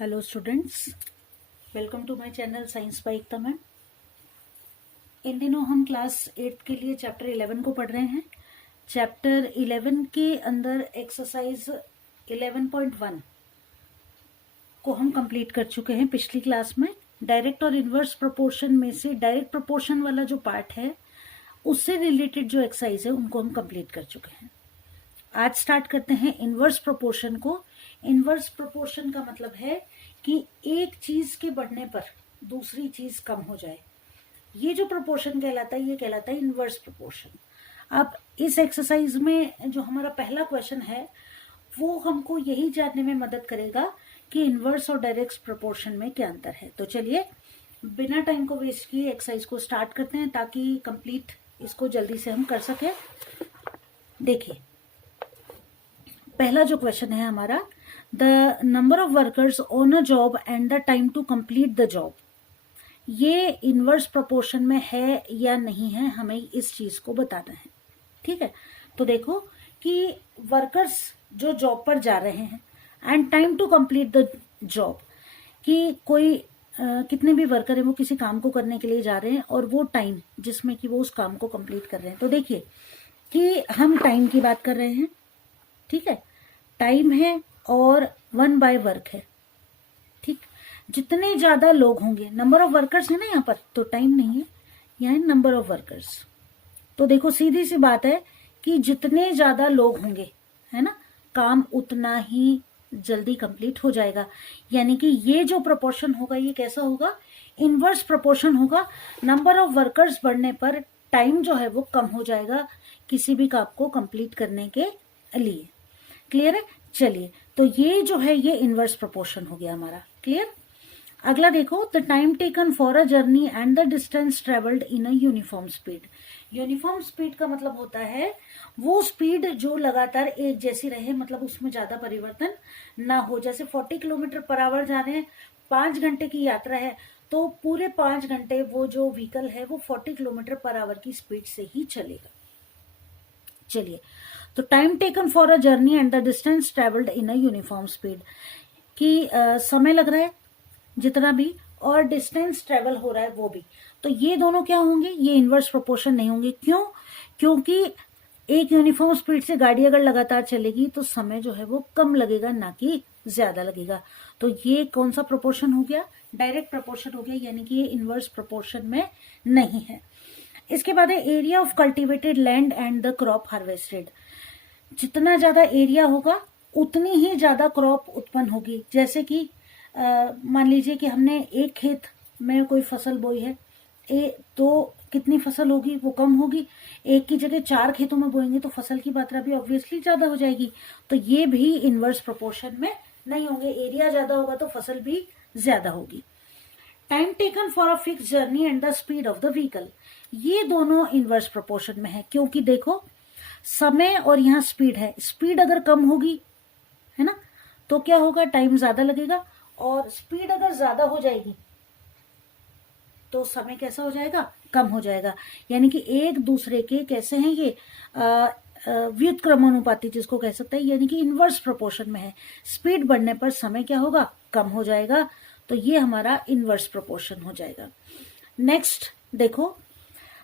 Hello students, welcome to my channel science by Ekta ma'am. इन दिनों हम क्लास 8 के लिए चैप्टर 11 को पढ़ रहे हैं। चैप्टर 11 के अंदर एक्सरसाइज 11.1 को हम कंप्लीट कर चुके हैं पिछली क्लास में। डायरेक्ट और इनवर्स प्रोपोर्शन में से डायरेक्ट प्रोपोर्शन वाला जो पार्ट है उससे रिलेटेड जो एक्सरसाइज है उनको हम कंप्लीट कर चुके हैं। आज स्टार्ट करते हैं इनवर्स प्रोपोर्शन को। इनवर्स प्रोपोर्शन का मतलब है कि एक चीज के बढ़ने पर दूसरी चीज कम हो जाए। ये जो प्रोपोर्शन कहलाता है ये कहलाता है इनवर्स प्रोपोर्शन। अब इस एक्सरसाइज में जो हमारा पहला क्वेश्चन है वो हमको यही जानने में मदद करेगा कि इनवर्स और डायरेक्ट प्रोपोर्शन में क्या अंतर है। तो चलिए बिना टाइम को वेस्ट किए एक्सरसाइज को स्टार्ट करते हैं ताकि कंप्लीट इसको जल्दी से हम कर सकें। देखिए पहला जो क्वेश्चन है हमारा, the number of workers on a job and the time to complete the job, ये इनवर्स प्रोपोर्शन में है या नहीं है, हमें इस चीज को बताना है। ठीक है, तो देखो कि वर्कर्स जो जॉब पर जा रहे हैं and time to complete the job, कि कोई कितने भी वर्कर है वो किसी काम को करने के लिए जा रहे हैं और वो टाइम जिसमें कि वो उस काम को कंप्लीट कर रहे हैं। तो देखिए कि हम टाइम की बात कर रहे हैं। ठीक है, टाइम है और 1 बाय वर्क है। ठीक, जितने ज्यादा लोग होंगे, नंबर ऑफ वर्कर्स है ना यहाँ पर, तो टाइम नहीं है, यहाँ है नंबर ऑफ वर्कर्स। तो देखो सीधी सी बात है कि जितने ज्यादा लोग होंगे, है ना, काम उतना ही जल्दी कंप्लीट हो जाएगा। यानी कि ये जो प्रोपोर्शन होगा ये कैसा होगा, इनवर्स प्रोपोर्शन होगा। नंबर ऑफ वर्कर्स बढ़ने पर टाइम जो है वो कम हो जाएगा किसी भी काम को कंप्लीट करने के लिए। क्लियर है? चलिए, तो ये जो है ये इनवर्स प्रोपोर्शन हो गया हमारा। क्लियर? अगला देखो, the time taken for a journey and the distance travelled in a uniform speed. Uniform speed का मतलब होता है वो स्पीड जो लगातार एक जैसी रहे, मतलब उसमें ज्यादा परिवर्तन ना हो। जैसे 40 किलोमीटर पर आवर जा रहे हैं, 5 घंटे की यात्रा है, तो पूरे 5 घंटे वो जो व्हीकल है वो 40 किलोमीटर पर आवर की स्पीड से ही चलेगा। चलिए, तो time taken for a journey and the distance travelled in a uniform speed, कि समय लग रहा है जितना भी और डिस्टेंस ट्रेवल हो रहा है वो भी, तो ये दोनों क्या होंगे, ये इनवर्स प्रोपोर्शन नहीं होंगे। क्यों? क्योंकि एक यूनिफॉर्म स्पीड से गाड़ी अगर लगातार चलेगी तो समय जो है वो कम लगेगा, ना कि ज्यादा लगेगा। तो ये कौन सा प्रोपोर्शन हो गया, डायरेक्ट प्रोपोर्शन हो गया, यानी कि ये इनवर्स प्रोपोर्शन में नहीं है। इसके बाद है area of cultivated land and the crop harvested. जितना ज्यादा एरिया होगा उतनी ही ज्यादा क्रॉप उत्पन्न होगी। जैसे कि मान लीजिए कि हमने एक खेत में कोई फसल बोई है, तो कितनी फसल होगी, वो कम होगी। एक की जगह 4 खेतों में बोएंगे तो फसल की मात्रा भी ऑब्वियसली ज्यादा हो जाएगी। तो ये भी इनवर्स प्रोपोर्शन में नहीं होंगे। एरिया ज्यादा होगा तो फसल भी ज्यादा होगी। Time taken for a fix journey and the speed of the vehicle, ये दोनों इनवर्स प्रोपोर्शन में है। क्योंकि देखो समय और यहाँ स्पीड है, स्पीड अगर कम होगी, है ना, तो क्या होगा, टाइम ज्यादा लगेगा। और स्पीड अगर ज्यादा हो जाएगी तो समय कैसा हो जाएगा, कम हो जाएगा। यानी कि एक दूसरे के कैसे हैं ये, व्युत्क्रमानुपाती जिसको कह सकते हैं, यानी कि इनवर्स प्रोपोर्शन में है। स्पीड बढ़ने पर समय क्या होगा, कम हो जाएगा। तो ये हमारा इनवर्स प्रोपोर्शन हो जाएगा। नेक्स्ट देखो,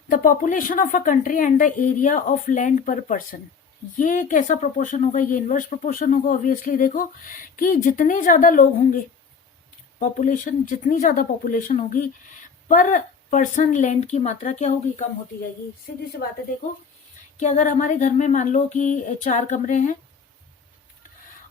the population of a country and the area of land पर पर्सन, ये कैसा प्रोपोर्शन होगा, ये इनवर्स प्रोपोर्शन होगा ऑब्वियसली। देखो कि जितने ज्यादा लोग होंगे, पॉपुलेशन, जितनी ज्यादा पॉपुलेशन होगी पर पर्सन लैंड की मात्रा क्या होगी, कम होती जाएगी। सीधी सी बात है। देखो कि अगर हमारे घर में मान लो कि 4 कमरे हैं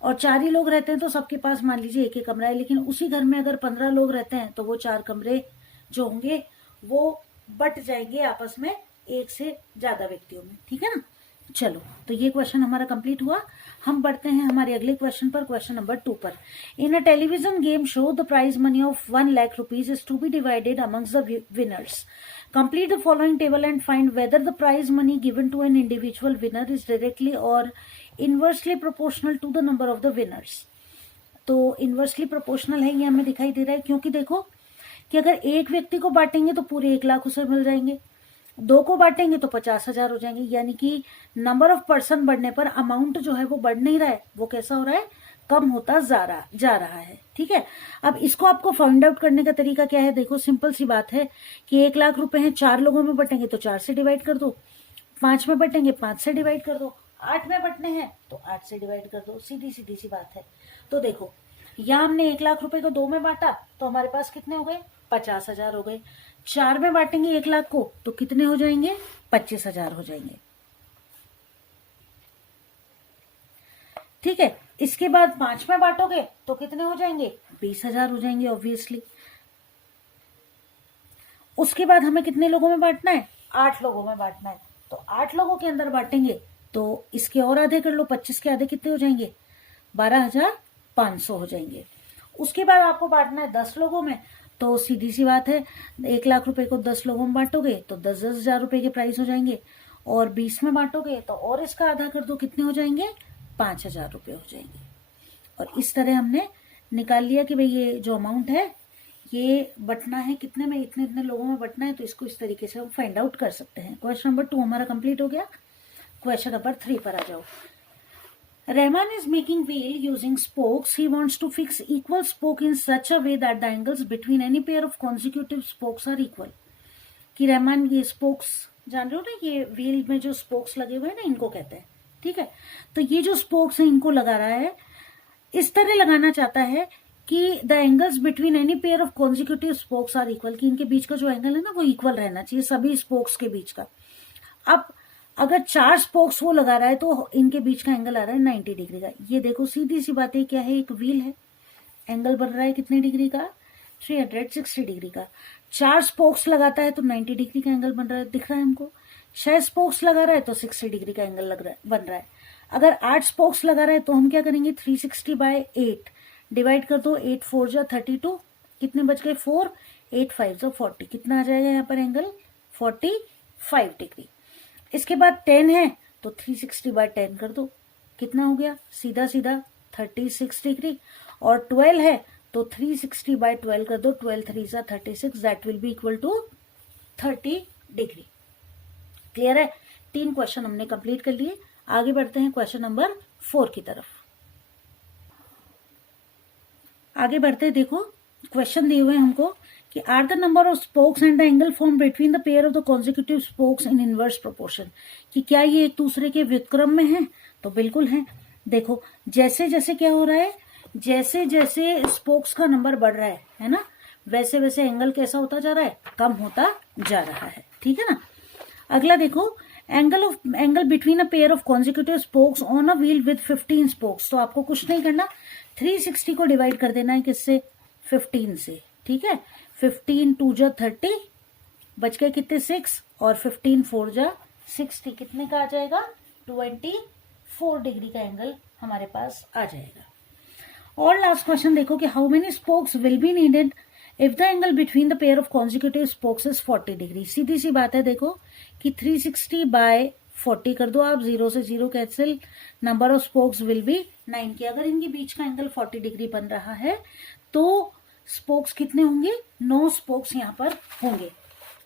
और 4 ही लोग रहते हैं तो सबके पास मान लीजिए एक ही कमरा है, लेकिन उसी घर में अगर 15 लोग रहते हैं तो वो 4 कमरे जो होंगे वो बट जाएंगे आपस में एक से ज्यादा व्यक्तियों में। ठीक है ना? चलो, तो ये क्वेश्चन हमारा कंप्लीट हुआ। हम बढ़ते हैं हमारे अगले क्वेश्चन पर, क्वेश्चन नंबर 2 पर। In a television game show the prize money of 1 lakh rupees is to be divided amongst the winners. Complete the following table and find whether the prize money given to an individual winner is directly or inversely proportional to the number of the winners. तो inversely proportional है, ये हमें दिखाई दे रहा है क्योंकि देखो कि अगर एक व्यक्ति को बांटेंगे तो पूरे 1 लाख उसे मिल जाएंगे, 2 को बांटेंगे तो 50,000 हो जाएंगे। यानी कि नंबर ऑफ पर्सन बढ़ने पर अमाउंट जो है वो बढ़ नहीं रहा है, वो कैसा हो रहा है, कम होता जा रहा है। ठीक है, अब इसको आपको फाइंड आउट करने का तरीका क्या है? देखो सिंपल सी बात है कि 1 लाख रुपए हैं, 4 लोगों में बटेंगे तो 4 से डिवाइड कर दो, 5 में बटेंगे 5 से डिवाइड कर दो, 8 में बटने हैं तो 8 से डिवाइड कर दो। सीधी सीधी सी बात है। तो देखो यहाँ हमने 1 लाख रुपए को 2 में बांटा तो हमारे पास कितने हो गए? 50,000 हो गए। 4 में बांटेंगे 1 लाख को तो कितने हो जाएंगे? 25,000 हो जाएंगे। ठीक है, इसके बाद 5 में बांटोगे तो कितने हो जाएंगे? 20,000 हो जाएंगे ऑब्वियसली। उसके बाद हमें कितने लोगों में बांटना है? 8 लोगों में बांटना है। तो 8 लोगों के अंदर बांटेंगे तो इसके और आधे कर लो, 25 के आधे कितने हो जाएंगे? 12,500 हो जाएंगे। उसके बाद आपको बांटना है 10 लोगों में, तो सीधी सी बात है 1 लाख रुपए को 10 लोगों में बांटोगे तो 10-10 हजार रुपए के प्राइस हो जाएंगे, और 20 में बांटोगे तो और इसका आधा कर दो, कितने हो जाएंगे? 5,000 रुपए हो जाएंगे। और इस तरह हमने निकाल लिया कि भाई ये जो अमाउंट है ये बटना है कितने में, इतने इतने लोगों में बटना है। तो इसको इस तरीके से हम फाइंड आउट कर सकते हैं। क्वेश्चन नंबर 2 हमारा कंप्लीट हो गया। क्वेश्चन नंबर 3 पर आ जाओ। Rahman is making wheel using spokes. He wants to fix equal spoke in such a way that the angles between any pair of consecutive spokes are equal. कि रहमान ये spokes जान रहे हो ना, ये व्हील में जो स्पोक्स लगे हुए हैं ना, इनको कहते हैं। ठीक है, तो ये जो स्पोक्स है इनको लगा रहा है, इस तरह लगाना चाहता है कि the angles between any pair of consecutive spokes are equal, कि इनके बीच का जो एंगल है ना वो इक्वल रहना चाहिए, सभी स्पोक्स के बीच का। अब अगर 4 स्पोक्स वो लगा रहा है तो इनके बीच का एंगल आ रहा है 90 डिग्री का। ये देखो सीधी सी बात है, क्या है? एक व्हील है, एंगल बन रहा है कितने डिग्री का? 360 डिग्री का। 4 स्पोक्स लगाता है तो 90 डिग्री का एंगल बन रहा है, दिख रहा है हमको। 6 स्पोक्स लगा रहा है तो 60 डिग्री का एंगल बन रहा है। अगर 8 स्पोक्स लगा रहा है तो हम क्या करेंगे? 360/8 डिवाइड कर दो, 8 4 जा 32, कितने बच गए? 4, 8 5 जा 40, कितना आ जाएगा यहाँ पर एंगल? 45 डिग्री। इसके बाद 10 है तो 360/10 कर दो, कितना हो गया? सीधा सीधा 36 डिग्री। और 12 है तो 360/12 कर दो, 12 3 जा 36, that will be equal to 30 degree. Clear है? 3 क्वेश्चन हमने कंप्लीट कर लिए। आगे बढ़ते हैं क्वेश्चन नंबर 4 की तरफ। आगे बढ़ते हैं, देखो क्वेश्चन दिए हुए हमको कि are the number of spokes and the angle form between the pair of the consecutive spokes in inverse proportion, कि क्या ये एक दूसरे के व्युत्क्रम में है? तो बिल्कुल है। देखो जैसे जैसे क्या हो रहा है, जैसे जैसे स्पोक्स का नंबर बढ़ रहा है ना, वैसे वैसे एंगल कैसा होता जा रहा है? कम होता जा रहा है। ठीक है ना। अगला देखो, angle between a pair of consecutive spokes on a wheel with 15 spokes. तो आपको कुछ नहीं करना, 360 को डिवाइड कर देना है किससे? 15 से। ठीक है, 15 2 जा 30, बच गए कितने? 6, और 15 4 जा 60, कितने का आ जाएगा? 24 डिग्री का एंगल हमारे पास आ जाएगा। और लास्ट क्वेश्चन देखो कि how many spokes will be needed if the angle between the pair of consecutive spokes is 40 degree. सीधी सी बात है, देखो कि 360/40 कर दो आप, 0 से 0 cancel, number of spokes will B 9 की। अगर इनके बीच का एंगल 40 डिग्री बन रहा है तो स्पोक्स कितने होंगे? 9 स्पोक्स यहाँ पर होंगे।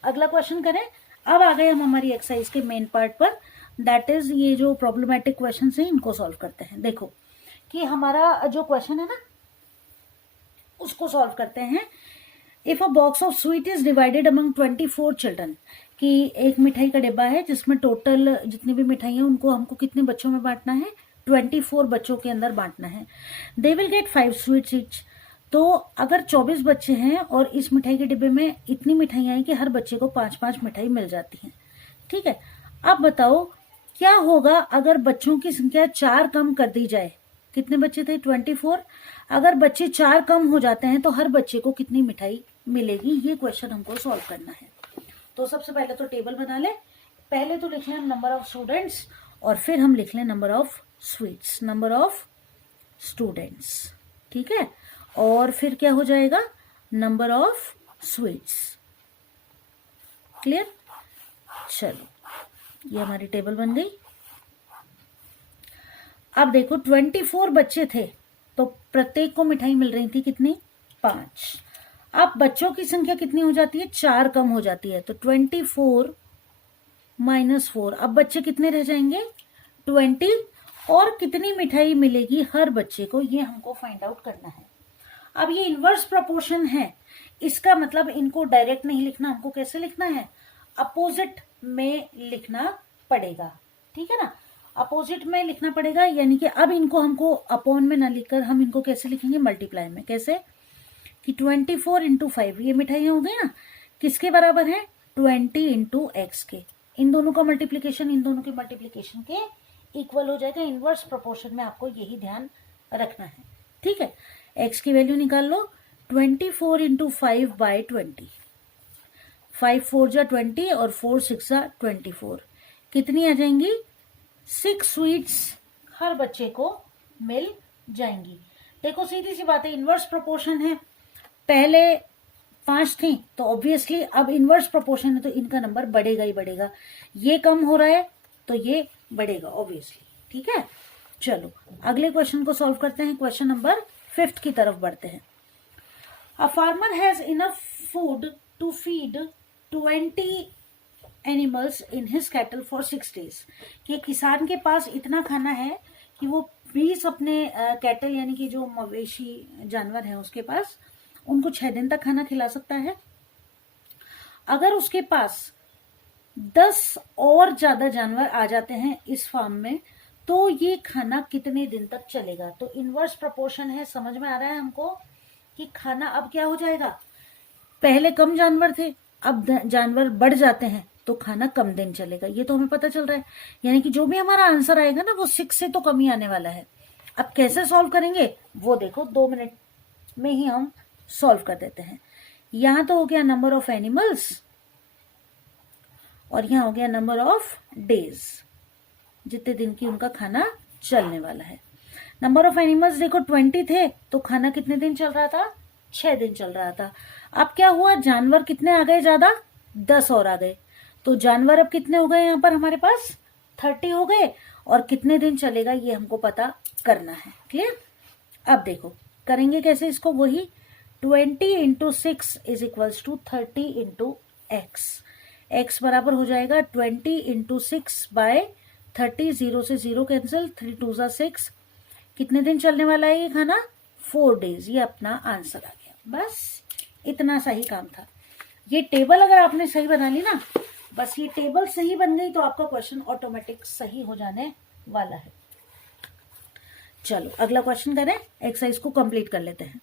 अगला क्वेश्चन करें। अब आ गए हम हमारी एक्सरसाइज के मेन पार्ट पर, दैट इज ये जो प्रॉब्लमेटिक क्वेश्चन है इनको सॉल्व करते हैं। देखो कि हमारा जो क्वेश्चन है ना उसको सॉल्व करते हैं। If a box of sweet is divided among 24 children, कि एक मिठाई का डिब्बा है जिसमें टोटल जितनी भी मिठाई है उनको हमको कितने बच्चों में बांटना है? 24 बच्चों के अंदर बांटना है। They will get 5 sweets each. तो अगर 24 बच्चे हैं और इस मिठाई के डिब्बे में इतनी मिठाइयां हैं कि हर बच्चे को 5-5 मिठाई मिल जाती हैं। ठीक है, अब बताओ क्या होगा अगर बच्चों की संख्या 4 कम कर दी जाए? कितने बच्चे थे? 24। अगर बच्चे 4 कम हो जाते हैं तो हर बच्चे को कितनी मिठाई मिलेगी? ये क्वेश्चन हमको सॉल्व करना है। तो सबसे पहले तो टेबल बना ले। पहले तो लिख लें नंबर ऑफ स्टूडेंट्स और फिर हम लिख लें number of sweets, number of students. ठीक है, और फिर क्या हो जाएगा? Number of sweets. क्लियर? चलो ये हमारी टेबल बन गई। अब देखो 24 बच्चे थे तो प्रत्येक को मिठाई मिल रही थी कितनी? 5। अब बच्चों की संख्या कितनी हो जाती है? 4 कम हो जाती है, तो 24 - 4। अब बच्चे कितने रह जाएंगे? 20, और कितनी मिठाई मिलेगी हर बच्चे को, ये हमको फाइंड आउट करना है। अब ये इनवर्स प्रोपोर्शन है, इसका मतलब इनको डायरेक्ट नहीं लिखना, हमको कैसे लिखना है, अपोजिट में लिखना पड़ेगा, ठीक है ना, अपोजिट में लिखना पड़ेगा। यानी कि अब इनको हमको अपॉन में ना लिखकर हम इनको कैसे लिखेंगे, मल्टीप्लाई में। कैसे कि 24 इंटू 5, ये मिठाइयां हो गई ना, किसके बराबर है, 20 इंटू एक्स के। इन दोनों का मल्टीप्लीकेशन इन दोनों के मल्टीप्लीकेशन के इक्वल हो जाएगा। इनवर्स प्रोपोर्शन में आपको यही ध्यान रखना है, ठीक है। एक्स की वैल्यू निकाल लो, 24 इंटू 5 बाई 20, 5 4 जा 20 और 4 6 जा 24, कितनी आ जाएंगी, 6 स्वीट्स हर बच्चे को मिल जाएंगी। देखो सीधी सी बात है, इनवर्स प्रोपोर्शन है, पहले 5 थी तो ऑब्वियसली अब इनवर्स प्रोपोर्शन है तो इनका नंबर बढ़ेगा ही बढ़ेगा, ये कम हो रहा है तो ये बढ़ेगा ऑब्वियसली, ठीक है। चलो अगले क्वेश्चन को सॉल्व करते हैं, क्वेश्चन नंबर 5 की तरफ बढ़ते हैं। A farmer has enough food to feed 20 animals in his cattle for 6 days, कि किसान के पास इतना खाना है कि वो 20 अपने कैटल यानी कि जो मवेशी जानवर है उसके पास, उनको 6 दिन तक खाना खिला सकता है। अगर उसके पास 10 और ज्यादा जानवर आ जाते हैं इस फार्म में तो ये खाना कितने दिन तक चलेगा। तो इनवर्स प्रोपोर्शन है, समझ में आ रहा है हमको कि खाना अब क्या हो जाएगा, पहले कम जानवर थे अब जानवर बढ़ जाते हैं तो खाना कम दिन चलेगा, ये तो हमें पता चल रहा है। यानी कि जो भी हमारा आंसर आएगा ना वो 6 से तो कम ही आने वाला है। अब कैसे सॉल्व करेंगे वो देखो, 2 मिनट में ही हम सॉल्व कर देते हैं। यहां तो हो गया नंबर ऑफ एनिमल्स और यहां हो गया नंबर ऑफ डेज, जितने दिन की उनका खाना चलने वाला है। नंबर ऑफ एनिमल्स देखो 20 थे तो खाना कितने दिन चल रहा था, 6 दिन चल रहा था। अब क्या हुआ, जानवर कितने आ गए ज्यादा, 10 और आ गए, तो जानवर अब कितने हो गए यहाँ पर हमारे पास, 30 हो गए, और कितने दिन चलेगा ये हमको पता करना है। क्लियर। अब देखो करेंगे कैसे इसको, वही 20 into 6 is equals to 30 into x. X बराबर हो जाएगा 20 इंटू 6 बाय 30, 0 से 0 कैंसिल, 3 2 जा 6, कितने दिन चलने वाला है ये खाना, 4 days। ये अपना आंसर आ गया, बस इतना सही काम था। ये टेबल अगर आपने सही बना ली ना, बस ये टेबल सही बन गई तो आपका क्वेश्चन ऑटोमेटिक सही हो जाने वाला है। चलो अगला क्वेश्चन करें, एक्सरसाइज को कंप्लीट कर लेते हैं।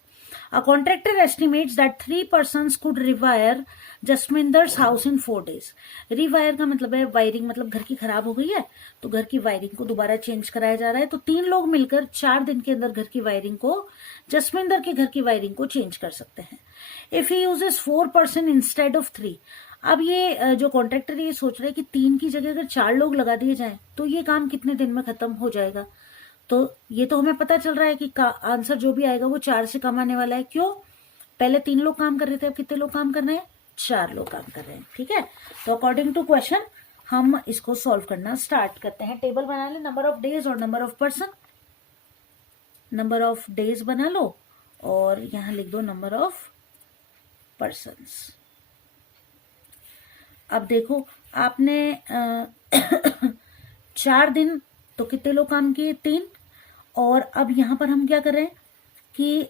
A contractor estimates that 3 persons could rewire Jasminder's house in 4 days। Rewire का मतलब है वायरिंग, मतलब घर की खराब हो गई है तो घर की वायरिंग को दोबारा चेंज कराया जा रहा है, तो 3 लोग मिलकर 4 दिन के अंदर घर की वायरिंग को, जसमिंदर के घर की वायरिंग को चेंज कर सकते हैं। If he uses 4 person instead of 3। अब ये जो कॉन्ट्रैक्टर ये सोच रहा है कि 3 की जगह अगर 4 लोग लगा दिए जाएं तो ये काम कितने दिन में खत्म हो जाएगा। तो ये तो हमें पता चल रहा है कि आंसर जो भी आएगा वो 4 से कम आने वाला है। क्यों, पहले 3 लोग काम कर रहे थे, अब कितने लोग काम कर रहे हैं, 4 लोग काम कर रहे हैं, ठीक है। तो अकॉर्डिंग टू क्वेश्चन हम इसको सॉल्व करना स्टार्ट करते हैं। टेबल बना ले, नंबर ऑफ डेज और number of person. Number of days बना लो और यहां लिख दो नंबर ऑफ पर्सन्स। अब देखो आपने 4 दिन तो कितने लोग काम किए, 3, और अब यहां पर हम क्या कर रहे हैं कि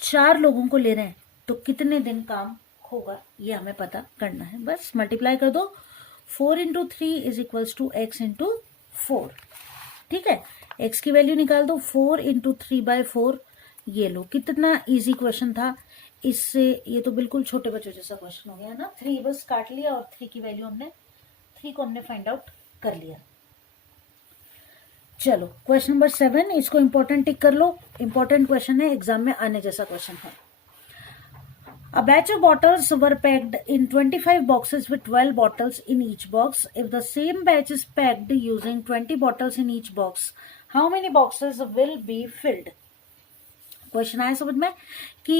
4 लोगों को ले रहे हैं तो कितने दिन काम होगा ये हमें पता करना है। बस मल्टीप्लाई कर दो, 4 into 3 is equals to x into 4, ठीक है। एक्स की वैल्यू निकाल दो, 4 इंटू 3 बाय 4, ये लो। कितना इजी क्वेश्चन था, इससे ये तो बिल्कुल छोटे बच्चों जैसा क्वेश्चन हो गया ना। 3 बस काट लिया और 3 की वैल्यू हमने 3 को हमने फाइंड आउट कर लिया। चलो क्वेश्चन नंबर 7, इसको इंपॉर्टेंट टिक कर लो, इंपॉर्टेंट क्वेश्चन है, एग्जाम में आने जैसा क्वेश्चन है। A batch of bottles were packed in 25 boxes with 12 bottles in each box. If the same batch is packed using 20 bottles in each box, how many boxes will be filled? Question आया समझ में कि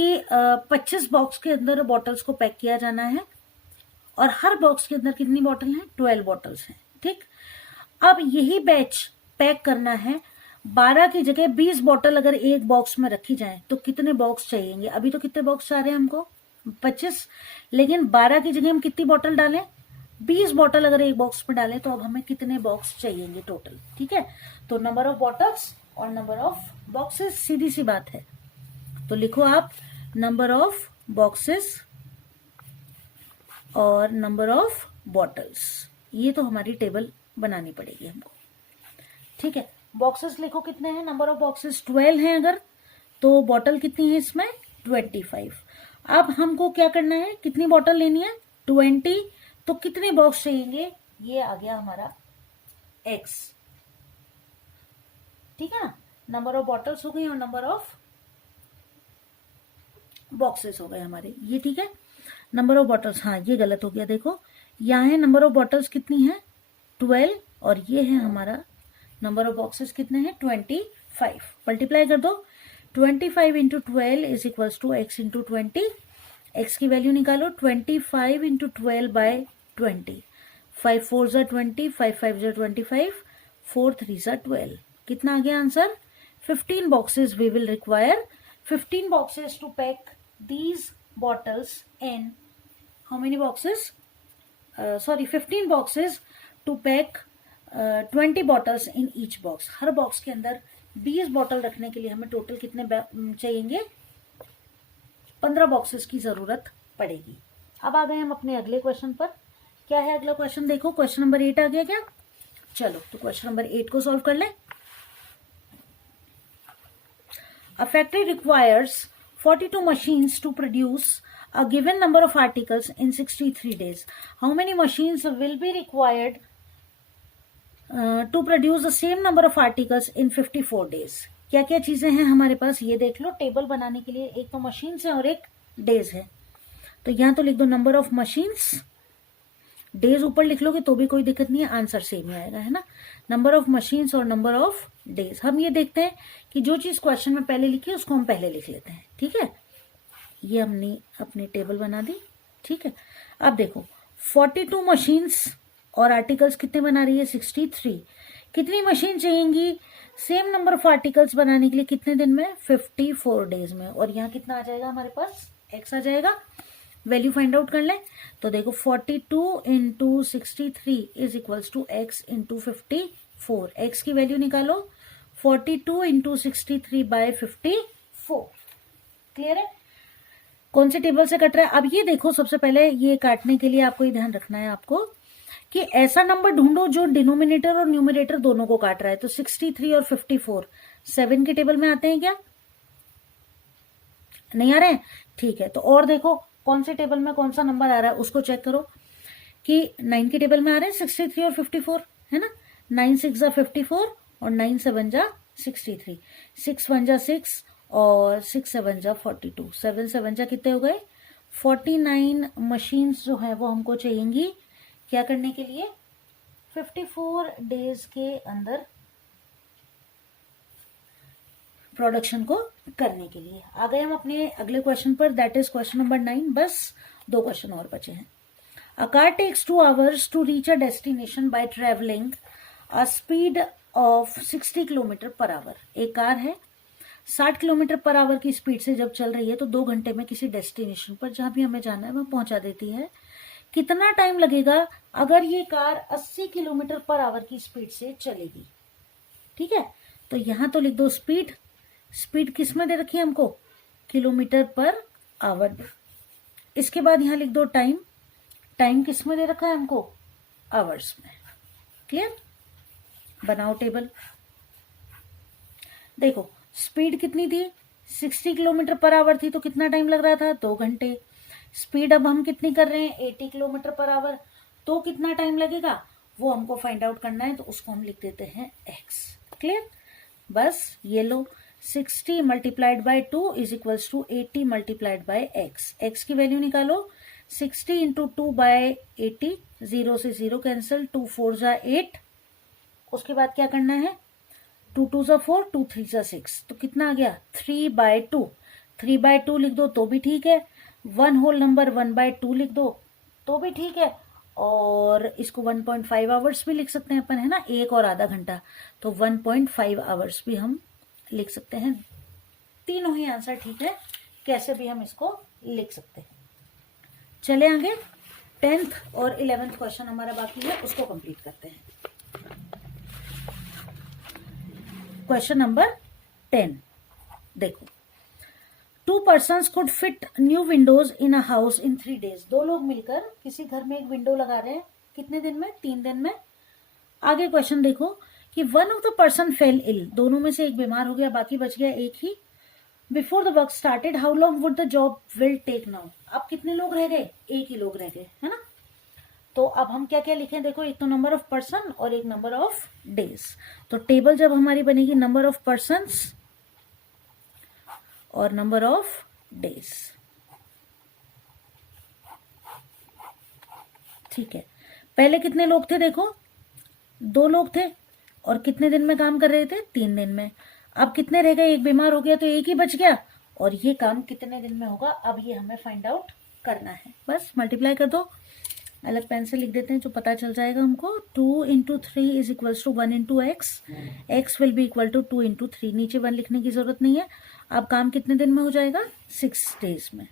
25 box के अंदर bottles को pack किया जाना है और हर बॉक्स के अंदर कितनी बॉटल हैं, 12 बॉटल्स हैं, ठीक। अब यही बैच पैक करना है, 12 की जगह 20 बॉटल अगर एक बॉक्स में रखी जाए तो कितने बॉक्स चाहिएंगे। अभी तो कितने बॉक्स चाह रहे हैं हमको, 25, लेकिन 12 की जगह हम कितनी बॉटल डालें, 20 बॉटल अगर एक बॉक्स में डालें तो अब हमें कितने बॉक्स चाहिएंगे टोटल, ठीक है। तो नंबर ऑफ बॉटल्स और नंबर ऑफ बॉक्सेस, सीधी सी बात है। तो लिखो आप नंबर ऑफ बॉक्सेस और नंबर ऑफ बॉटल्स, ये तो हमारी टेबल बनानी पड़ेगी हमको। ठीक है, बॉक्सेस लिखो कितने हैं, नंबर ऑफ बॉक्सेस 12 हैं अगर, तो बॉटल कितनी है इसमें 25। अब हमको क्या करना है, कितनी बॉटल लेनी है 20, तो कितने बॉक्स चाहिए, ये आ गया हमारा x। ठीक है ना, नंबर ऑफ बॉटल्स हो गई और नंबर ऑफ बॉक्सेस हो गए हमारे, ये ठीक है। नंबर ऑफ बॉटल्स, हाँ ये गलत हो गया, देखो यहाँ है नंबर ऑफ बॉटल्स कितनी है 12 और ये है हमारा नंबर ऑफ बॉक्सेस कितने हैं 25। मल्टीप्लाई कर दो, 25 into 12 is equals to x into 20। x की वैल्यू निकालो, 25 इंटू 12 बाय 20, 5 4 ज़ा 20, 5 5 ज़ा 25, 4 3 ज़ा 12, कितना आ गया answer 15 boxes we will require, 15 boxes to pack these bottles in how many boxes, 15 boxes to pack 20 bottles in each box। Her box के अंदर 20 बॉटल रखने के लिए हमें टोटल कितने चाहिए, 15 बॉक्सेस की जरूरत पड़ेगी। अब आ गए हम अपने अगले क्वेश्चन पर। क्या है अगला क्वेश्चन, देखो क्वेश्चन नंबर 8 आ गया क्या। चलो तो क्वेश्चन नंबर 8 को सॉल्व कर ले। A factory requires 42 machines to produce a given number of articles in 63 days. How many machines will be required to produce the same number of articles in 54 days? क्या क्या चीजें हैं हमारे पास, ये देख लो। टेबल बनाने के लिए एक तो मशीन्स है और एक डेज है, तो यहां तो लिख दो नंबर ऑफ मशीन्स, डेज ऊपर लिख लोगे तो भी कोई दिक्कत नहीं है, आंसर सेम ही आएगा, है ना। नंबर ऑफ मशीन्स और नंबर ऑफ डेज। हम ये देखते हैं कि जो चीज क्वेश्चन में पहले लिखी है उसको हम पहले लिख लेते हैं। ठीक है, ये हमने अपनी टेबल बना दी। ठीक है, अब देखो 42 मशीन्स और आर्टिकल्स कितने बना रही है 63। कितनी मशीन चाहिएगी सेम नंबर ऑफ आर्टिकल्स बनाने के लिए, कितने दिन में 54 डेज में। और यहाँ कितना आ जाएगा हमारे पास x आ जाएगा, वैल्यू फाइंड आउट कर लें। तो देखो 42 into 63 is equals to x into 54। x की वैल्यू निकालो, 42 इंटू 63 बाय 54। क्लियर है, कौन से टेबल से कट रहा है। अब ये देखो, सबसे पहले ये काटने के लिए आपको ये ध्यान रखना है आपको कि ऐसा नंबर ढूंढो जो डिनोमिनेटर और न्यूमरेटर दोनों को काट रहा है। तो 63 और 54 7 के टेबल में आते हैं क्या, नहीं आ रहे हैं। ठीक है, तो और देखो कौन से टेबल में कौन सा नंबर आ रहा है उसको चेक करो कि 9 के टेबल में आ रहे हैं 63 और 54, है ना। 9 6 जा 54 और 9 7 जा 63, 6 1 जा 6 और 6 7 जा 42, 7 7 जा कितने हो गए 49 मशीन्स जो है वो हमको चाहिएंगी क्या करने के लिए 54 डेज के अंदर प्रोडक्शन को करने के लिए। आ गए हम अपने अगले क्वेश्चन पर, दैट इज क्वेश्चन नंबर 9। बस 2 क्वेश्चन और बचे हैं। A car takes 2 hours to reach a destination by travelling a speed of 60 kilometre per hour. एक कार है 60 किलोमीटर पर आवर की स्पीड से जब चल रही है तो 2 घंटे में किसी डेस्टिनेशन पर जहां भी हमें जाना है वह पहुंचा देती है। कितना टाइम लगेगा अगर ये कार 80 किलोमीटर पर आवर की स्पीड से चलेगी। ठीक है, तो यहां तो लिख दो स्पीड, स्पीड किस में दे रखी है हमको किलोमीटर पर आवर। इसके बाद यहां लिख दो टाइम, टाइम किस में दे रखा है हमको आवर्स में। क्लियर, बनाओ टेबल। देखो स्पीड कितनी थी 60 किलोमीटर पर आवर थी, तो कितना टाइम लग रहा था 2 घंटे। स्पीड अब हम कितनी कर रहे हैं 80 किलोमीटर पर आवर, तो कितना टाइम लगेगा वो हमको फाइंड आउट करना है, तो उसको हम लिख देते हैं x। क्लियर, बस ये लो 60 multiplied by 2 is equals to 80 multiplied by x। x की वैल्यू निकालो, 60 इंटू 2 बाय 80, 0 से 0 कैंसिल, 2 4 जा 8। उसके बाद क्या करना है 2 2 जा 4, 2 3 जा 6, तो कितना आ गया 3 बाय 2। 3 बाय 2 लिख दो तो भी ठीक है, 1 होल नंबर 1 बाय 2 लिख दो तो भी ठीक है, और इसको 1.5 आवर्स भी लिख सकते हैं अपन, है ना, 1 और आधा घंटा, तो 1.5 आवर्स भी हम लिख सकते हैं। तीनों ही आंसर ठीक है, कैसे भी हम इसको लिख सकते हैं। चले आगे, 10th और 11th क्वेश्चन हमारा बाकी है, उसको कंप्लीट करते हैं। क्वेश्चन नंबर 10 देखो, 2 persons could fit new windows in a house in 3 days. 2 लोग मिलकर किसी घर में एक विंडो लगा रहे हैं, कितने दिन में? 3 दिन में। आगे क्वेश्चन देखो कि one of the person fell ill, दोनों में से एक बीमार हो गया, बाकी बच गया एक ही। Before the work started how long would the job will take now, अब कितने लोग रह गए? एक ही लोग रह गए, है ना। तो अब हम क्या क्या लिखें, देखो एक तो नंबर ऑफ पर्सन और एक नंबर ऑफ डेज। तो टेबल जब हमारी बनेगी नंबर ऑफ पर्सन्स और नंबर ऑफ डेज, ठीक है। पहले कितने लोग थे, देखो 2 लोग थे और कितने दिन में काम कर रहे थे? 3 दिन में। अब कितने रह गए? एक बीमार हो गया तो एक ही बच गया, और ये काम कितने दिन में होगा? अब ये हमें फाइंड आउट करना है। बस मल्टीप्लाई कर दो, अलग पेन से लिख देते हैं जो पता चल जाएगा हमको। 2 into 3 is equals to 1 into x, x will be equal to 2 into 3, नीचे 1 लिखने की जरूरत नहीं है। अब काम कितने दिन में हो जाएगा? 6 days में।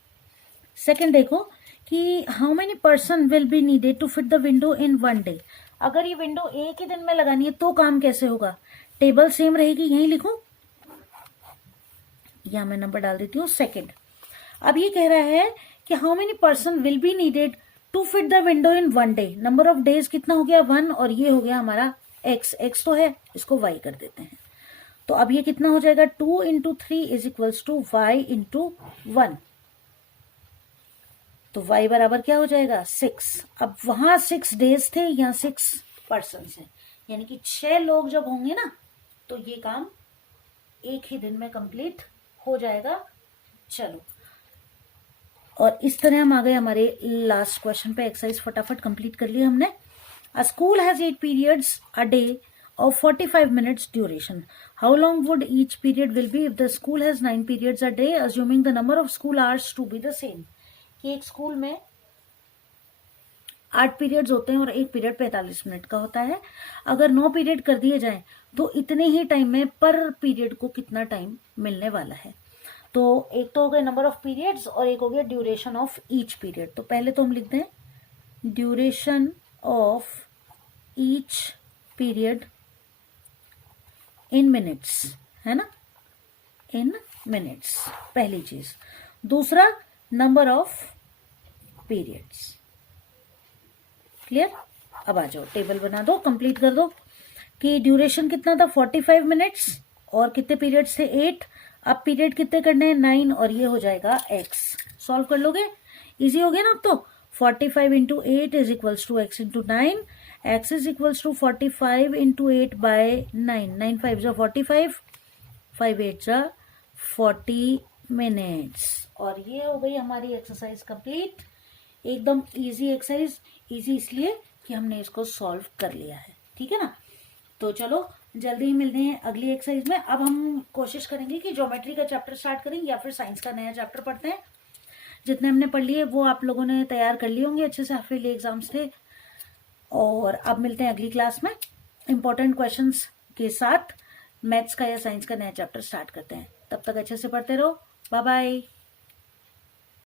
सेकेंड देखो कि how many person will be needed to fit the window in 1 day, अगर ये विंडो एक ही दिन में लगानी है तो काम कैसे होगा? टेबल सेम रहेगी, यही लिखूं या मैं नंबर डाल देती हूँ सेकेंड। अब ये कह रहा है कि how many person will be needed to fit the window in 1 day, number of days कितना हो गया? 1, और ये हो गया हमारा x, x तो है, इसको y कर देते हैं। तो अब ये कितना हो जाएगा? 2 into 3 is equals to y into 1, तो y बराबर क्या हो जाएगा? 6। अब वहां 6 days थे, यहाँ 6 persons हैं, यानी कि 6 लोग जब होंगे ना तो ये काम एक ही दिन में कंप्लीट हो जाएगा। चलो, और इस तरह हम आ गए हमारे लास्ट क्वेश्चन पे। एक्सरसाइज फटाफट कंप्लीट कर लिया हमने। अ school has 8 periods a day of 45 minutes duration. How long would each period will be if the school has 9 periods a day, assuming the number of school hours to be the same? कि एक school में 8 periods होते हैं और एक period 45 minute का होता है। अगर 9 पीरियड कर दिए जाएं तो इतने ही टाइम में पर पीरियड को कितना टाइम मिलने वाला है? तो एक तो हो गया नंबर ऑफ पीरियड्स और एक हो गया ड्यूरेशन ऑफ ईच पीरियड। तो पहले तो हम लिखते हैं duration of each period in minutes, है ना, इन मिनट्स, पहली चीज। दूसरा नंबर ऑफ पीरियड्स। क्लियर? अब आ जाओ, टेबल बना दो, कंप्लीट कर दो कि ड्यूरेशन कितना था? 45 मिनट्स, और कितने पीरियड्स थे? 8। अब पीरियड कितने करने हैं? 9, और ये हो जाएगा x। सॉल्व कर लोगे? इजी हो गया ना अब तो। 45 into 8 is equals to x into 9, x is equals to 45 into 8 by 9, 9 5 जा 45, 5 8 जा 40 मिनट्स। और ये हो गई हमारी एक्सरसाइज कंप्लीट। एकदम इजी एक्सरसाइज, इजी इसलिए कि हमने इसको सॉल्व कर लिया है, ठीक है ना। तो चलो जल्दी ही मिलते हैं अगली एक्सरसाइज में। अब हम कोशिश करेंगे कि ज्योमेट्री का चैप्टर स्टार्ट करें या फिर साइंस का नया चैप्टर पढ़ते हैं। जितने हमने पढ़ लिए वो आप लोगों ने तैयार कर लिए होंगे अच्छे से, हाफ ईयरली एग्जाम्स थे। और अब मिलते हैं अगली क्लास में इंपॉर्टेंट क्वेश्चंस के साथ। मैथ्स का या साइंस का नया चैप्टर स्टार्ट करते हैं। तब तक अच्छे से पढ़ते रहो। Bye bye.